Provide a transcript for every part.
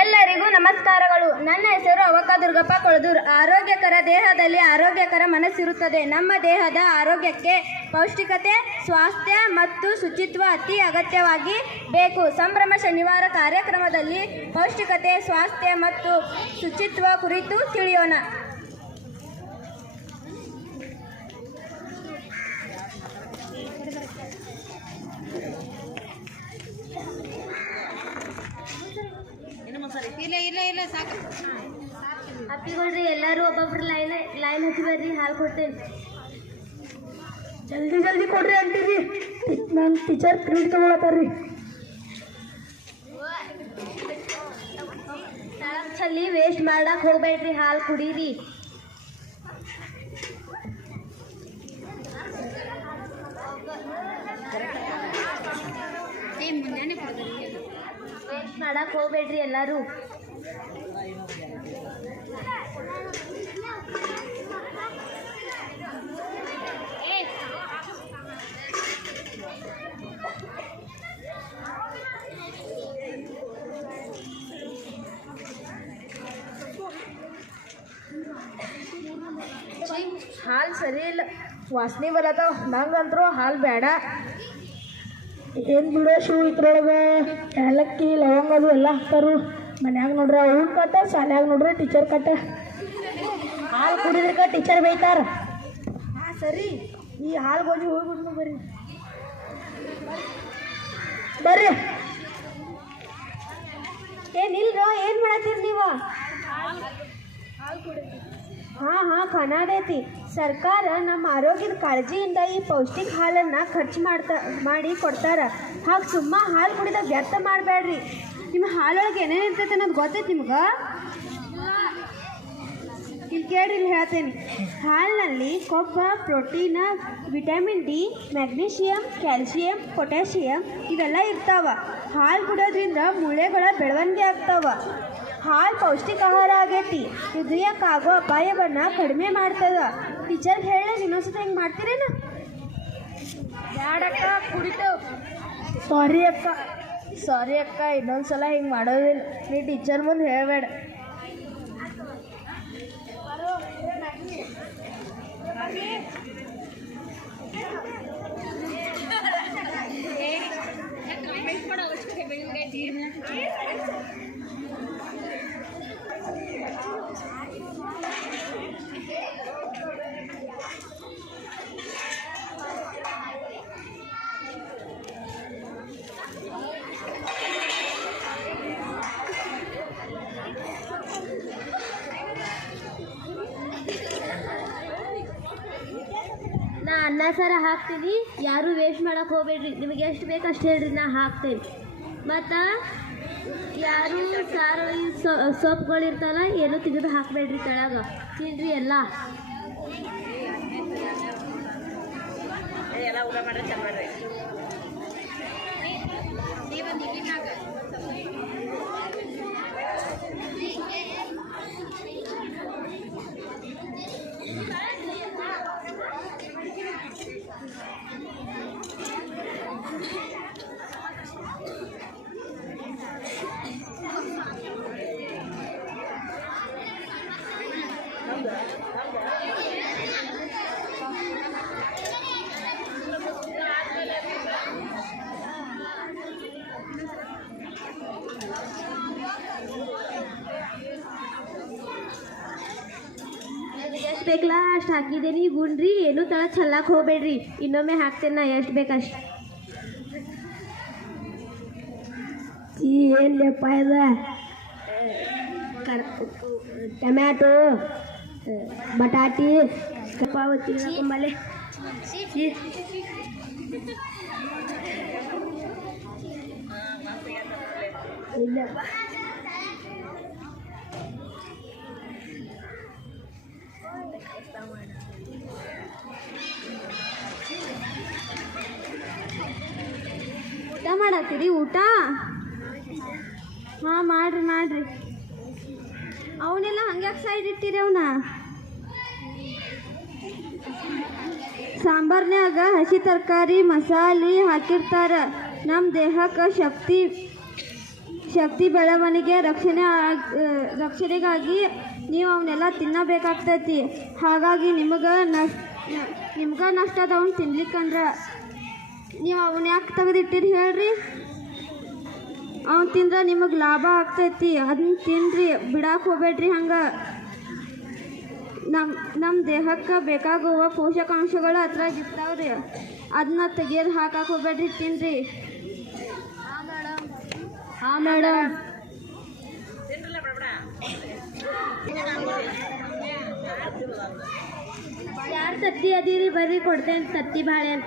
ಎಲ್ಲರಿಗೂ ನಮಸ್ಕಾರಗಳು. ನನ್ನ ಹೆಸರು ಅವಕ ದುರ್ಗಪ್ಪ ಕೊಳದೂರ್. ಆರೋಗ್ಯಕರ ದೇಹದಲ್ಲಿ ಆರೋಗ್ಯಕರ ಮನಸ್ಸಿರುತ್ತದೆ. ನಮ್ಮ ದೇಹದ ಆರೋಗ್ಯಕ್ಕೆ ಪೌಷ್ಟಿಕತೆ, ಸ್ವಾಸ್ಥ್ಯ ಮತ್ತು ಶುಚಿತ್ವ ಅತಿ ಅಗತ್ಯವಾಗಿ ಬೇಕು. ಸಂಭ್ರಮ ಶನಿವಾರ ಕಾರ್ಯಕ್ರಮದಲ್ಲಿ ಪೌಷ್ಟಿಕತೆ, ಸ್ವಾಸ್ಥ್ಯ ಮತ್ತು ಶುಚಿತ್ವ ಕುರಿತು ತಿಳಿಯೋಣ. ಅಪ್ಪಿಗೊಳ್ರಿ, ಎಲ್ಲರೂ ಒಬ್ಬೊಬ್ರು ಲೈನ್ ಹಚ್ಚಿ ಬರ್ರಿ, ಹಾಲು ಕೊಡ್ತೇನೆ. ಜಲ್ದಿ ಜಲ್ದಿ ಕೊಡ್ರಿ ಅಂತೀರಿ. ನನ್ನ ಟೀಚರ್ ಪ್ರಿಂಟ್ ತಗೊಳತಾರ್ರಿ. ಚಲ್ಲಿ ವೇಸ್ಟ್ ಮಾಡಕ್ ಹೋಗ್ಬೇಡ್ರಿ, ಹಾಲು ಕುಡೀರಿ. ವೇಸ್ಟ್ ಮಾಡಕ್ ಹೋಗ್ಬೇಡ್ರಿ ಎಲ್ಲರೂ. ಹಾಲು ಸರಿ ಇಲ್ಲ, ವಾಸನೆ ಬರತ್ತಾವ. ನಂಗಂತರೂ ಹಾಲು ಬೇಡ. ಏನು ಬಿಡೋ ಶೂ ಇದ್ರೊಳಗೆ ಏಲಕ್ಕಿ ಲವಂಗ ಅದು ಎಲ್ಲ ಹಾಕ್ತಾರು. ಮನ್ಯಾಗ ನೋಡ್ರಿ ಅವ್ನ ಕಟ್ಟ, ಶಾಲ್ಯಾಗ ನೋಡ್ರಿ ಟೀಚರ್ ಕಟ್ಟ. ಹಾಲು ಕುಡಿದ್ರಕ ಟೀಚರ್ ಬೈತಾರ. ಹಾಂ ಸರಿ, ಈ ಹಾಲು ಗೋಜಿ ಹೋಗ್ಬಿಡ್ನು ಬರ್ರಿ ಬರ್ರಿ. ಏನಿಲ್ರೋ, ಏನು ಮಾಡತ್ತೀರಿ ನೀವು? ಹಾಂ ಖಾನಾಡೈತಿ. ಸರ್ಕಾರ ನಮ್ಮ ಆರೋಗ್ಯದ ಕಾಳಜಿಯಿಂದ ಈ ಪೌಷ್ಟಿಕ ಹಾಲನ್ನು ಖರ್ಚು ಮಾಡಿ ಕೊಡ್ತಾರ. ಹಾಗೆ ಸುಮ್ಮ ಹಾಲು ಕುಡಿದಾಗ ವ್ಯರ್ಥ ಮಾಡಬೇಡ್ರಿ. ನಿಮ್ಮ ಹಾಲೊಳಗೆ ಏನೇನು ಇರ್ತೈತೆ ಅನ್ನೋದು ಗೊತ್ತೈತೆ ನಿಮ್ಗೆ? ಇಲ್ಲಿ ಕೇಳ್ರಿ, ಇಲ್ಲಿ ಹೇಳ್ತೇನೆ. ಹಾಲಿನಲ್ಲಿ ಕೊಬ್ಬ, protein, vitamin D, magnesium, calcium, potassium ಇವೆಲ್ಲ ಇರ್ತಾವ. ಹಾಲು ಕುಡಿಯೋದ್ರಿಂದ ಮೂಳೆಗಳ ಬೆಳವಣಿಗೆ ಆಗ್ತಾವ. ಹಾಲು ಪೌಷ್ಟಿಕ ಆಹಾರ ಆಗೈತಿ. ಹೃದಯಕ್ಕಾಗೋ ಅಪಾಯವನ್ನು ಕಡಿಮೆ ಮಾಡ್ತದ. ಟೀಚರ್ಗೆ ಹೇಳಿ ಇನ್ನೊಂದ್ಸತಿ ಹಿಂಗೆ ಮಾಡ್ತೀರೇನು? ಬ್ಯಾಡಕ್ಕ, ಕುಡಿತೇವೆ. ಸಾರಿ ಅಕ್ಕ, ಇನ್ನೊಂದ್ಸಲ ಹಿಂಗೆ ಮಾಡೋದಿಲ್ಲ. ನೀ ಟೀಚರ್ ಮುಂದೆ ಹೇಳಬೇಡ. ನಾ ಅನ್ನ ಸಾರ ಹಾಕ್ತೀನಿ, ಯಾರೂ ವೇಸ್ಟ್ ಮಾಡಕ್ಕೆ ಹೋಗ್ಬೇಡ್ರಿ. ನಿಮಗೆ ಎಷ್ಟು ಬೇಕು ಅಷ್ಟು ಹೇಳ್ರಿ, ನಾ ಹಾಕ್ತೇನೆ. ಮತ್ತು ಯಾರು ಸಾರು ಸೊಪ್ಪುಗಳಿರ್ತಲ್ಲ ಏನೂ ತೆಗೆದು ಹಾಕಬೇಡ್ರಿ ತೆಳಗ. ತಿನ್ರಿ ಎಲ್ಲ. ಎಷ್ಟು ಬೇಕಲ್ಲ ಅಷ್ಟು ಹಾಕಿದ್ದೀನಿ. ಗುಂಡ್ರಿ, ಏನೂ ತಳ ಚೆಲ್ಲಕ್ಕೆ ಹೋಗ್ಬೇಡ್ರಿ. ಇನ್ನೊಮ್ಮೆ ಹಾಕ್ತೇನೆ ನಾ, ಎಷ್ಟು ಬೇಕಷ್ಟು. ಏನು ಲೆಪ್ಪ ಇದ? ಟೊಮ್ಯಾಟೊ, ಬಟಾಟಿ, ಕಪಾವತಿ ಹಾಕೊಂಬಲೆ. ಇಲ್ಲಪ್ಪ, ಊಟ ಮಾಡತ್ತೀರಿ? ಊಟ ಹಾಂ ಮಾಡ್ರಿ. ಅವನ್ನೆಲ್ಲ ಹಂಗ್ಯಾಕೆ ಸೈಡ್ ಇಟ್ಟಿರಿ? ಅವನ್ನ ಸಾಂಬಾರ್ನ್ಯಾಗ ಹಸಿ ತರಕಾರಿ ಮಸಾಲೆ ಹಾಕಿರ್ತಾರ. ನಮ್ಮ ದೇಹಕ್ಕೆ ಶಕ್ತಿ ಬೆಳವಣಿಗೆ ರಕ್ಷಣೆಗಾಗಿ ನೀವು ಅವನ್ನೆಲ್ಲ ತಿನ್ನಬೇಕಾಗ್ತೈತಿ. ಹಾಗಾಗಿ ನಿಮ್ಗೆ ನಷ್ಟ ಅದಾವನ್ನ ತಿನ್ಲಿಕ್ಕಂದ್ರೆ ನೀವು ಅವನ್ನ ಯಾಕೆ ತೆಗೆದಿಟ್ಟಿರಿ ಹೇಳ್ರಿ? ಅವ್ನು ತಿಂದ್ರೆ ನಿಮಗೆ ಲಾಭ ಆಗ್ತೈತಿ. ಅದನ್ನ ತಿನ್ನಿರಿ, ಬಿಡಕ್ಕೆ ಹೋಗ್ಬೇಡ್ರಿ. ಹಂಗೆ ನಮ್ಮ ದೇಹಕ್ಕೆ ಬೇಕಾಗುವ ಪೋಷಕಾಂಶಗಳು ಅದ್ರಾಗ ಇರ್ತಾವ್ರಿ. ಅದನ್ನ ತೆಗೆಯೋದು ಹಾಕಕ್ಕೆ ಹೋಗ್ಬೇಡ್ರಿ, ತಿನ್ನಿರಿ. ಹಾಂ ಮೇಡಮ್. ಯಾರು ತತ್ತಿ ಅದೀರಿ? ಬರ್ರಿ ಕೊಡ್ತೇನೆ ತತ್ತಿ ಬಾಳೆಹಣ್ಣು.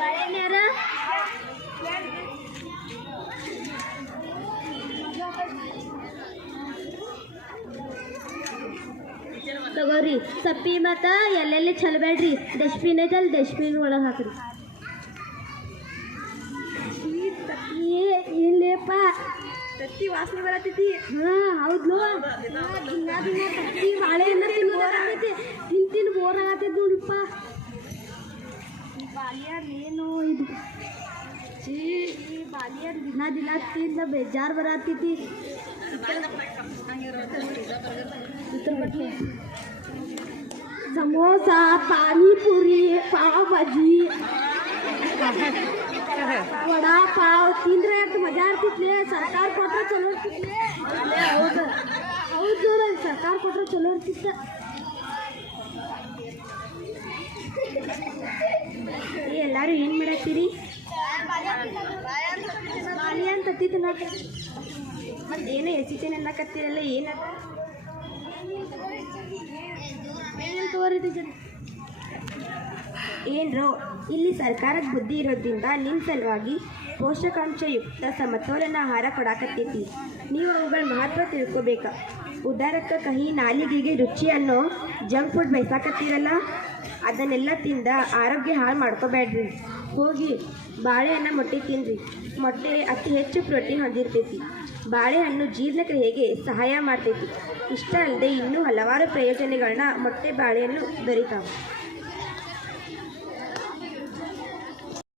ಬಾಳೆಹಣ್ಣು ಯಾರ? ತಗೋರಿ ಸಪ್ಪಿ ಮತ್ತು ಎಲ್ಲೆಲ್ಲಿ ಚೆಲ್ಲಬೇಡ್ರಿ. ಡಸ್ಟ್ಬಿನ್ ಐತಲ್ಲ, ಡಸ್ಟ್ಬಿನ್ ಒಳಗೆ ಹಾಕ್ರಿ. ಇಲ್ಲೇಪ್ಪ ತತ್ತಿ ವಾಸನೆ ಬರತೈತಿ. ಹಾಂ ಹೌದು. ದಿನ ತತ್ತಿ ಬಾಳೆಹಣ್ಣು ತಿನ್ನೋದಾಗತೈತಿ. ತಿಂದು ಬೋರ್ ಆಗತೈತಿ ನೋಡಿಪ್ಪ. ಬಾಳೆಹಣ್ಣು ಏನು ಇದು? ಈ ಬಾಳೆಹಣ್ಣು ದಿನ ತಿಂದ ಬೇಜಾರು ಬರತೈತಿ. ಸಮೋಸ, ಪಾನಿಪುರಿ, ಪಾವ್ ಭಾಜಿ, ವಡಾ ಪಾವ್ ತಿಂದ್ರೆ ಎಷ್ಟು ಮಜಾ ಇರ್ತಿತ್ಲೆ. ಸರ್ಕಾರ ಕೊಟ್ರೆ ಚಲೋ ಇರ್ತಿತ್ಲೆ. ಹೌದು ಹೌದು, ಸರ್ಕಾರ ಕೊಟ್ರೆ ಚಲೋ ಇರ್ತಿತ್ತ. ಎಲ್ಲರೂ ಏನು ಮಾಡತ್ತೀರಿ? ಬಾಳೆಹಣ್ಣು ತತ್ತಿ ತಿನ್ನಕ ಮತ್ತು ಏನೋ ಹೆಚ್ಚಿತೇನೆ ಅನ್ನಕತ್ತೀರಲ್ಲ, ಏನದ? ಏನೇನು ತೋರಿದ ಏನ್ರೋ ಇಲ್ಲಿ ಸರ್ಕಾರದ ಬುದ್ಧಿ ಇರೋದ್ರಿಂದ ನಿಮ್ಮ ಸಲುವಾಗಿ ಪೋಷಕಾಂಶಯುಕ್ತ ಸಮತೋಲನ ಆಹಾರ ಕೊಡಾಕತ್ತೈತಿ. ನೀವು ಅವುಗಳ ಮಹತ್ವ ತಿಳ್ಕೊಬೇಕ. ಉದಾರಕ್ಕೆ ಕಹಿ ನಾಲಿಗೆಗೆ ರುಚಿ ಅನ್ನೋ ಜಂಕ್ ಫುಡ್ ಬಯಸಾಕತ್ತೀರಲ್ಲ, ಅದನ್ನೆಲ್ಲ ತಿಂದ ಆರೋಗ್ಯ ಹಾಳು ಮಾಡ್ಕೋಬೇಡ್ರಿ. ಹೋಗಿ ಬಾಳೆಹಣ್ಣು ಮೊಟ್ಟೆ ತಿನ್ನಿರಿ. ಮೊಟ್ಟೆ ಅತಿ ಹೆಚ್ಚು ಪ್ರೋಟೀನ್ ಹೊಂದಿರ್ತೈತಿ. ಬಾಳೆಹಣ್ಣು ಜೀರ್ಣಕ್ರಿಯೆಗೆ ಸಹಾಯ ಮಾಡ್ತೈತಿ. ಇಷ್ಟ ಅಲ್ಲದೆ ಇನ್ನೂ ಹಲವಾರು ಪ್ರಯೋಜನಗಳನ್ನ ಮೊಟ್ಟೆ ಬಾಳೆಹಣ್ಣು ದೊರೀತಾವೆ.